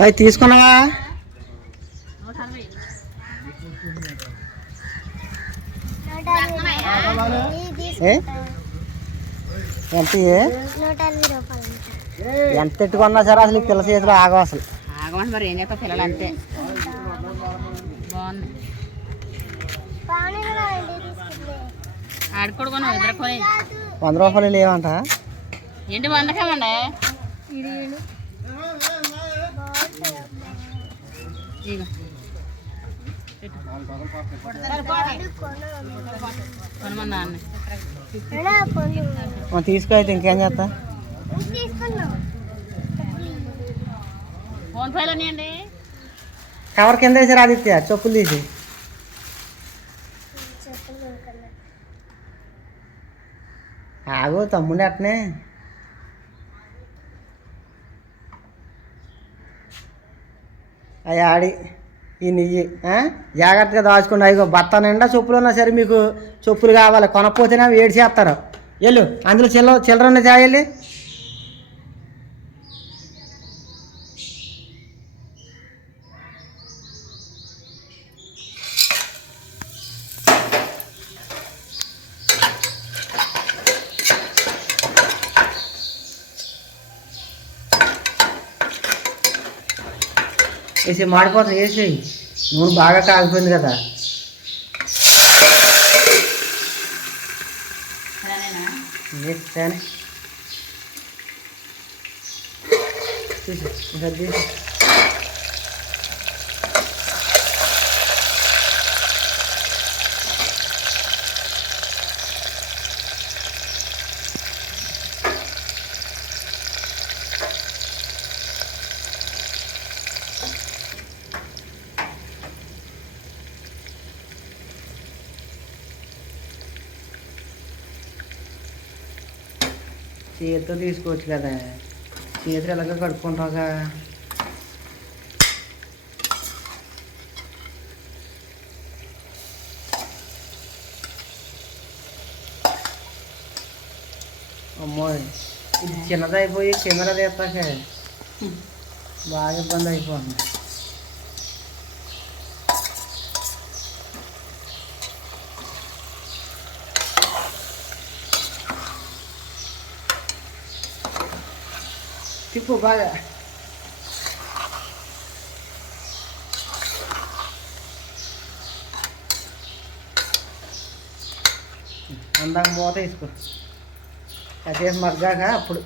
అవి తీసుకున్నావా? ఎంత ఎంత ఎట్టుకున్నా సరే అసలు పిల్ల చేతిలో ఆగవు అసలు. ఆగమంటే మరి ఏం చేస్తావు పిల్లలు అంతే. బాగుంది. వంద రూపాయలు లేవంట. ఏంటి వందకేమండి తీసుకో అయితే ఇంకేం చేస్తా? కవర్ కింద వేసారు ఆదిత్య చెప్పులు తీసి. ఆగు తమ్ముడు అట్నే. అయ్యి ఆడి ఈ నెయ్యి జాగ్రత్తగా దాచుకోండి. అయ్యో బత్త నిండా చెప్పులు ఉన్నా సరే మీకు చెప్పులు కావాలి. కొనకపోతేనే వేడి చేస్తారు వెళ్ళు అందులో చిల్లర చిల్లర ఉన్న చాయల్లి వేసి మాడిపోతుంది వేసి నూనె బాగా కాగిపోయింది కదా వేసి తేనే. తీసి, చేతితో తీసుకోవచ్చు కదా చేతులు ఎలాగో కడుక్కుంటావుగా అమ్మో ఇది చిన్నదైపోయి కెమెరా తీస్తాక బాగా ఇబ్బంది అయిపోతుంది తిప్పు బాగా అందాక మూత వేసుకో అదే మగ్గాక అప్పుడు.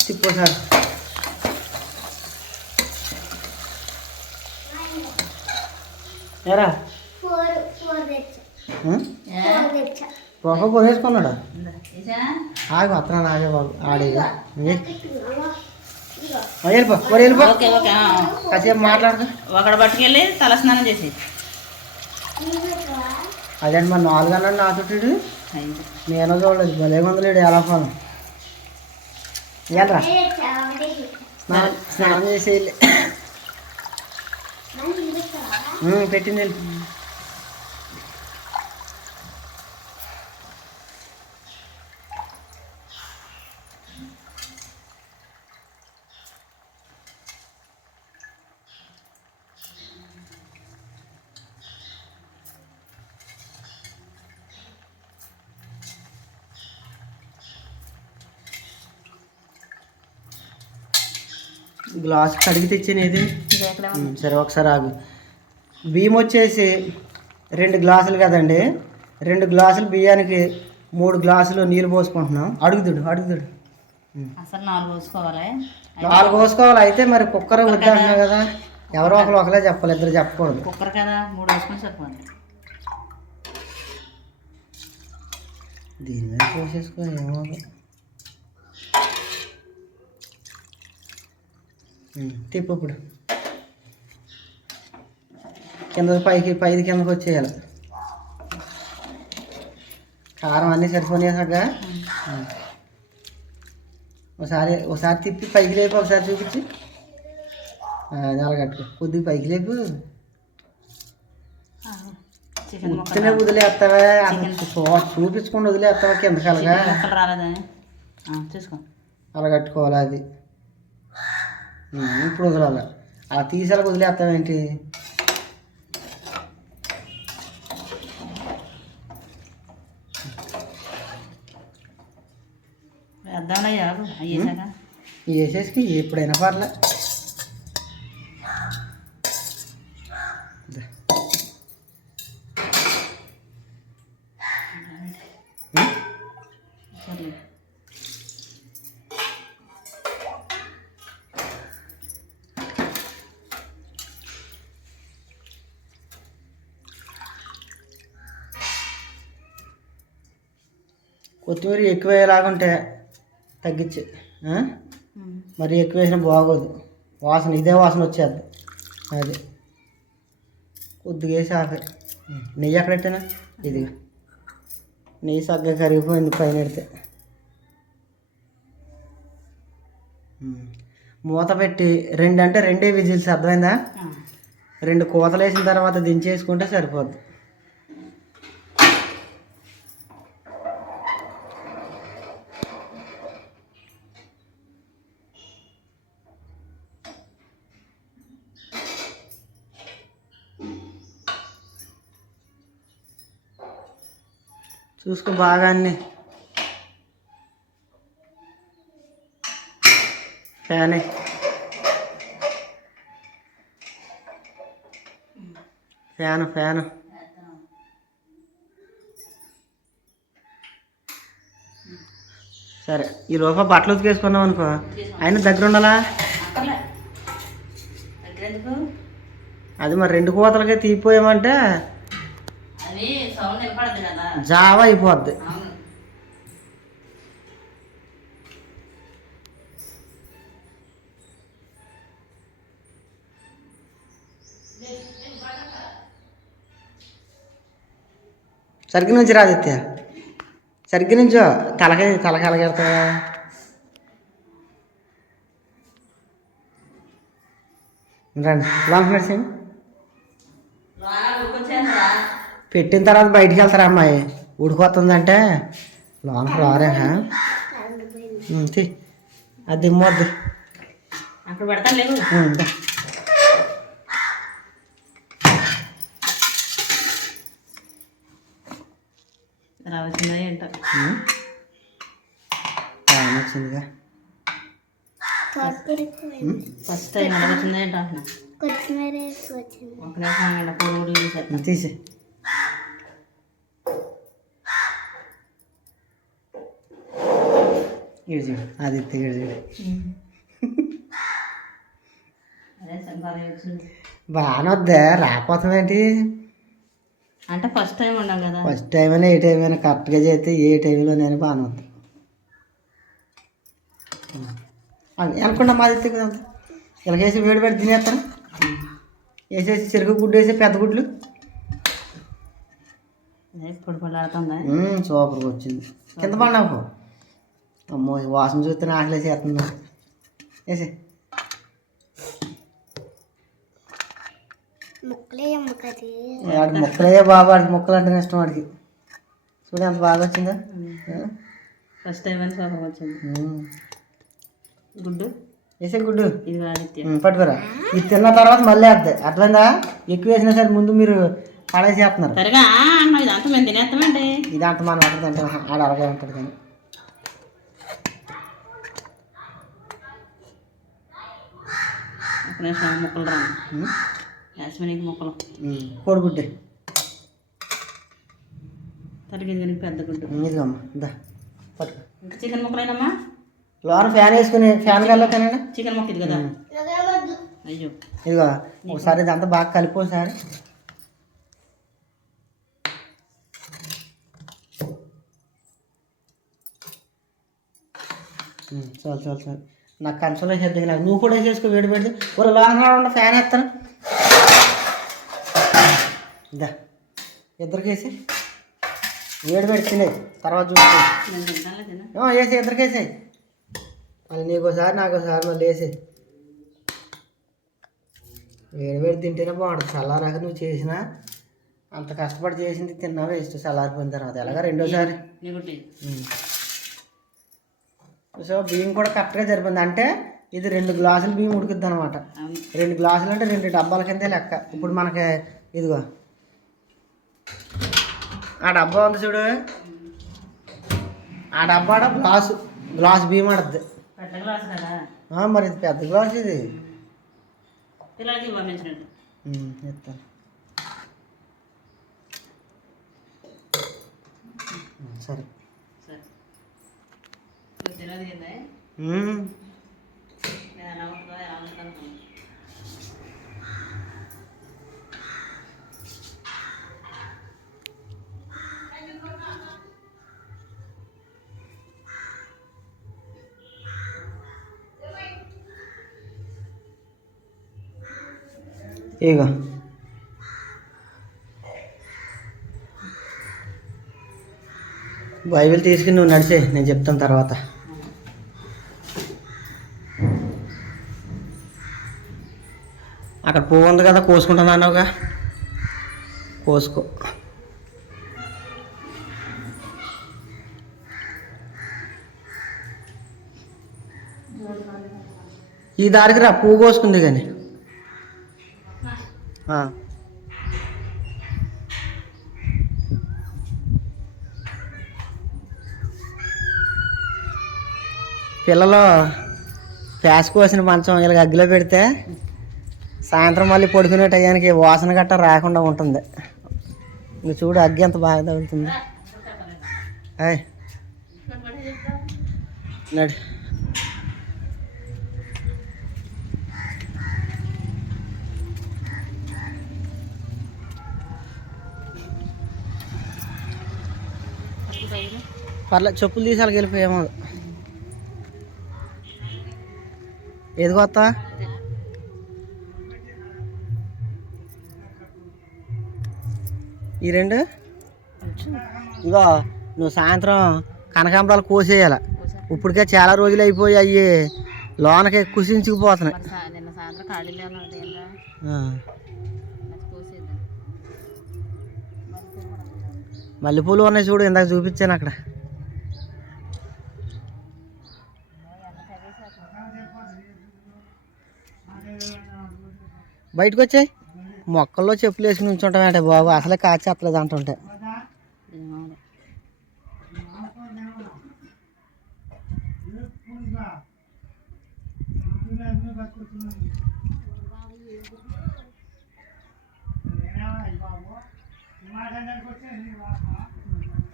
తిప్పు సార్ ఎరా ఫోర్ ఫోర్ తెచ్చా ఫోర్ తెచ్చా ఒక కొనేసుకున్నాడా ఆగు అత్తనా ఆగే బాబు ఆడేది వెళ్ళిపో వెళ్ళిపో ఓకే ఓకే ఆ. కాసేపు మాట్లాడదు ఒకడు పట్టుకెళ్ళి తలస్నానం చేసి అదేంటి మరి నాలుగు అన్నాడు నా చుట్టూ నేను చూడలేదు భలే మందులేడు ఎలా ఫోన్ ఒకటే స్నానం చేసి పెట్టింది గ్లాస్ కడిగి తెచ్చానేది సరే ఒకసారి ఆగు. బియ్యం వచ్చేసి రెండు గ్లాసులు కదండి. రెండు గ్లాసులు బియ్యానికి మూడు గ్లాసులు నీళ్ళు పోసుకుంటున్నాం. అడుగుతుడు అడుగుతుడు అసలు నాలుగు పోసుకోవాలి? నాలుగు పోసుకోవాలి. అయితే మరి కుక్కర్ వద్దా కదా. ఎవరో ఒకరు ఒకలే చెప్పాలి ఇద్దరు చెప్పకూడదు. కుక్కర్ కదా మూడు వేసుకొని సరిపోతుంది దీని మీద పోసేసుకో ఏమో. తిప్పు ఇప్పుడు. కింద పైకి పైది కిందకి వచ్చేయాలి. కారం అన్నీ సరిపోయినాయి సగ్గా ఒకసారి ఒకసారి తిప్పి పైకి లేపు ఒకసారి చూపించి. కట్టుకో. కొద్దిగా పైకి లేపు. ఉత్తినే వదిలేస్తావా? చూపించకుండా వదిలేస్తావా కింద కలగా ముక్కలు రాలేదని. ఆ, చూసుకో. అలా కట్టుకోవాలి అది. ఇప్పుడు వదలాలి? అలా తీసేలా వదిలేస్తావేంటి వేద్దామయ్యా అయ్యేసాక. వేసేసి ఎప్పుడైనా పర్లే. కొత్తిమీర ఎక్కువ వేయలాగుంటే తగ్గించి? మరి ఎక్కువ వేసినా బాగోదు. వాసన ఇదే వాసన వచ్చేది. అది. కొద్దిగా వేసి ఆపే. నెయ్యి ఎక్కడ పెట్టానా? ఇదిగా. నెయ్యి సగ్గా కరిగిపోయింది పైన పెడితే. మూత పెట్టి రెండు అంటే రెండే విజిల్స్ అర్థమైందా. రెండు కోతలు వేసిన తర్వాత దించేసుకుంటే సరిపోద్ది. చూసుకో బాగా అన్ని ఫ్యానే. Fan fan. సరే ఈ లోపల బట్టలు ఉతికేసుకున్నాం అనుకో. ఆయన దగ్గర ఉండాలా? అది మరి రెండు కోతలకే తీపోయామంటే జావ అయిపోద్ది. సరిగ్గా నుంచి రాదిత్య సరిగ్గా నుంచో. తలకి తలకి ఎలాగెడతావా రండి. లోన ఉడికొచ్చేస్తుందా? పెట్టిన తర్వాత బయటికి వెళ్తారా అమ్మాయి? ఉడికొస్తుందంటే లోనకి రారే అది దిమ్మొద్దు అక్కడ పెడతాను. రావాల్సిందా ఏంటో? వచ్చిందిగా. ఫస్ట్ టైం వచ్చిందా ఏంటో అంటున్నా కొత్తిమీర వేసుకొచ్చింది ఒక నిమిషం ఆగండి, కూర కూడా తీసేస్తా. ఉమ్, తీసే ఇడు చూడు ఆదిత్య ఇడు చూడు అదే సార్ బాగా వచ్చింది బాగానే వద్దా రాకపోతామేంటి అంటే ఫస్ట్ టైం ఉన్నాం కదా. ఫస్ట్ టైం అయినా ఏ టైం అయినా కరెక్ట్గా చేస్తే ఏ టైంలో నేను బాగానే వద్దు అనుకున్నా మాది కదా ఇలాగేసి వేడి పెట్టి తినేస్తాను. వేసేసి చెరుకు గుడ్డు వేసి పెద్ద గుడ్లు. అదే పొడి పొడి మ్మ్, సూపర్గా వచ్చింది. కింద పడినాకు అమ్మో ఈ వాసన చూస్తే ఆకలేసి వేస్తుంది వేసే వాడికి మొక్కలే బాబు వాడికి మొక్కలు అంటే ఇష్టం వాడికి చూడు ఎంత బాగా వచ్చిందా? ఫస్ట్ టైం అని సూపర్ వచ్చింది. గుడ్డు? వేసే గుడ్డు? ఇది పట్టుకురా. ఇది తిన్న తర్వాత మళ్ళీ వేద్దాయి అట్లయిందా ఎక్కువ వేసినా సరే ముందు మీరు మేము తినేస్తామండి. ఇది అంత మనం అక్కడ తింటే ఆడ అలాగే ఉంటుంది కానీ. నిమిషం ముక్కలు రా యాస్మినికి ముక్కలు. కోడిగుడ్డే. తరిగింది కానీ పెద్ద గుడ్డు. ఇదిగమ్మా పట్టుకో. ఇంకా చికెన్ ముక్కలేనమ్మా? లోన ఫ్యాన్ వేసుకుని ఫ్యాన్ కల్లోకేనండి చికెన్ ముక్క ఇది కదా అయ్యో. ఇదిగో ఒకసారి ఇదంతా బాగా కలిపి ఒకసారి. ఉమ్, చాలు చాలు చాలు. నాకు కంచంలో వేసేద్ది నాకు నువ్వు కూడా వేసేసుకో వేడి పెడితే. ఒక లోన ఉన్న ఫ్యాన్ వేస్తాను ఇదా ఇద్దరికి వేసి వేడి తినే తర్వాత చూసుకో. వేసి ఇద్దరికి వేసాయి. మళ్ళీ నీకు ఒకసారి నాకు ఒకసారి మళ్ళీ వేసి వేడి వేడి తింటేనే బాగుంటుంది చల్లారాక నువ్వు చేసినా అంత కష్టపడి చేసింది తిన్నా వేస్ట్. చల్లారిపోయిన తర్వాత ఎలాగ రెండోసారి. సో బియ్యం కూడా కరెక్ట్గా సరిపోయింది. అంటే ఇది రెండు గ్లాసులు బియ్యం ఉడుకుద్ది అనమాట రెండు గ్లాసులు అంటే రెండు డబ్బాల కిందే లెక్క. ఇప్పుడు మనకి ఇదిగో. ఆ డబ్బా ఉంది చూడు. ఆ డబ్బా గ్లాసు గ్లాస్ బియ్యం ఆడద్ది. మరి ఇది పెద్ద గ్లాస్ ఇది. సరే. నువ్వు తినదు కదా ఉమ్, నేను ఎలా ఉంటుందో ఎలా ఉంటుందో ఇగో బైబిల్ తీసుకుని నువ్వు నడిచే నేను చెప్తాను తర్వాత అక్కడ పువ్వు ఉంది కదా కోసుకుంటాను అన్నావుగా. కోసుకో. ఈ దారికి రా పువ్వు కోసుకుంది కానీ. పిల్లలు ప్యాస్ కోసిన మంచం ఇలా అగ్గిలో పెడితే సాయంత్రం మళ్ళీ పడుకునే టయానికి వాసన గట్ట రాకుండా ఉంటుంది. నువ్వు చూడు అగ్గి ఎంత బాగా తగులుతుంది. అయ్ నడి. పర్లేదు చెప్పులు తీసి వాళ్ళకి వెళ్ళిపోయాము. ఏది కొత్త? ఈ రెండు? ఇగో నువ్వు సాయంత్రం కనకాంబరాలు కోసేయాల. ఇప్పటికే చాలా రోజులు అయిపోయి అవి లోనకి కుసించుకుపోతున్నాయి. మల్లెపూలు ఉన్నాయి చూడు ఇందాక చూపించాను అక్కడ. బయటకు వచ్చాయి? మొక్కల్లో చెప్పులు వేసి ఉంచుంటామంటే బాబు అసలే కాచేస్తలేదు అంటుంటే.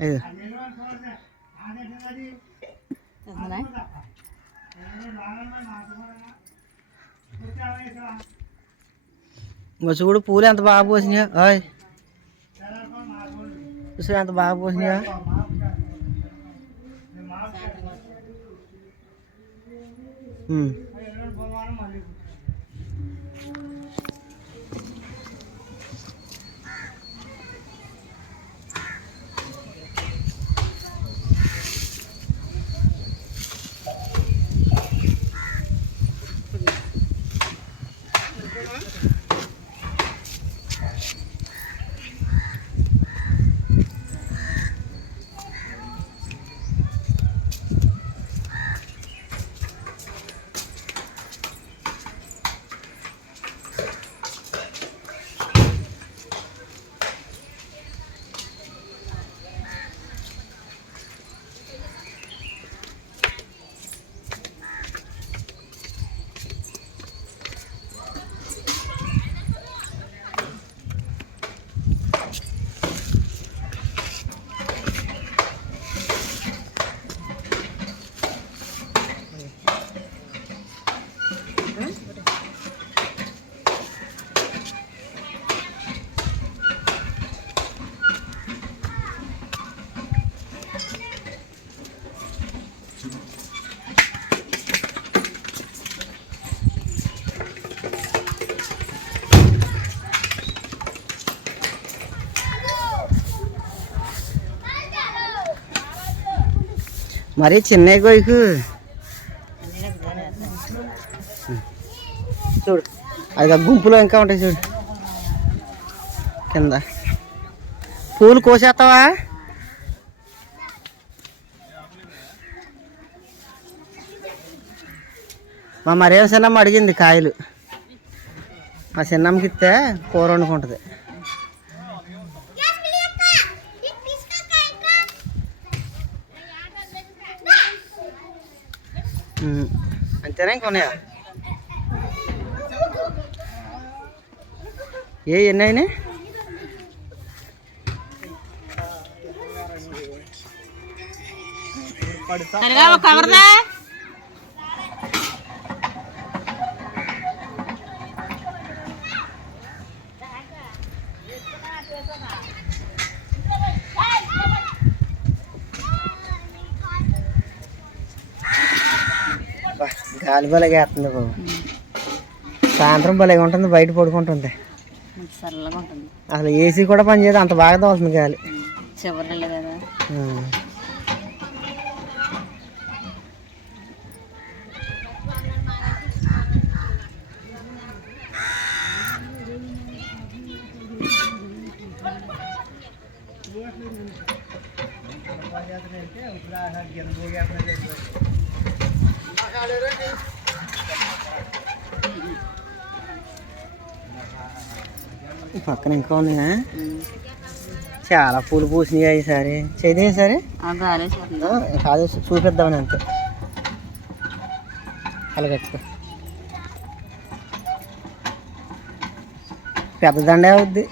అయ్యో ఇంకో చూడు పూలు ఎంత బాగా పోసినాయో ఓయ్ చూసు ఎంత బాగా పోసినాయో ఉమ్. మరీ చిన్న గొయ్యకు చూడు అది గుంపులో ఇంకా ఉంటాయి చూడు. కింద. పూలు కోసేస్తావా? మా మరేం చిన్నమ్మ అడిగింది కాయలు. మా చిన్నమ్మకి ఇస్తే కూర వండుకుంటుంది. అంతేనా ఇంకొన్నాయా ఏ ఎన్ని అయినాయి సరిగా ఒక కవర్దా గాలి భలేగా వేస్తుంది బాబు. సాయంత్రం భలేగా ఉంటుంది బయట పడుకుంటుంది. చల్లగా ఉంటుంది. అసలు ఏసీ కూడా పనిచేయదు అంత బాగా తోలుతుంది గాలి. చివరి కదా. పక్కన ఇంకా ఉన్నాయా చాలా పూలు పూసినాయి ఈసారి చేదే సరే? కాదు చూపిద్దామని అంతే. అలాగట్టుకో పెద్ద దండే అవుద్ది.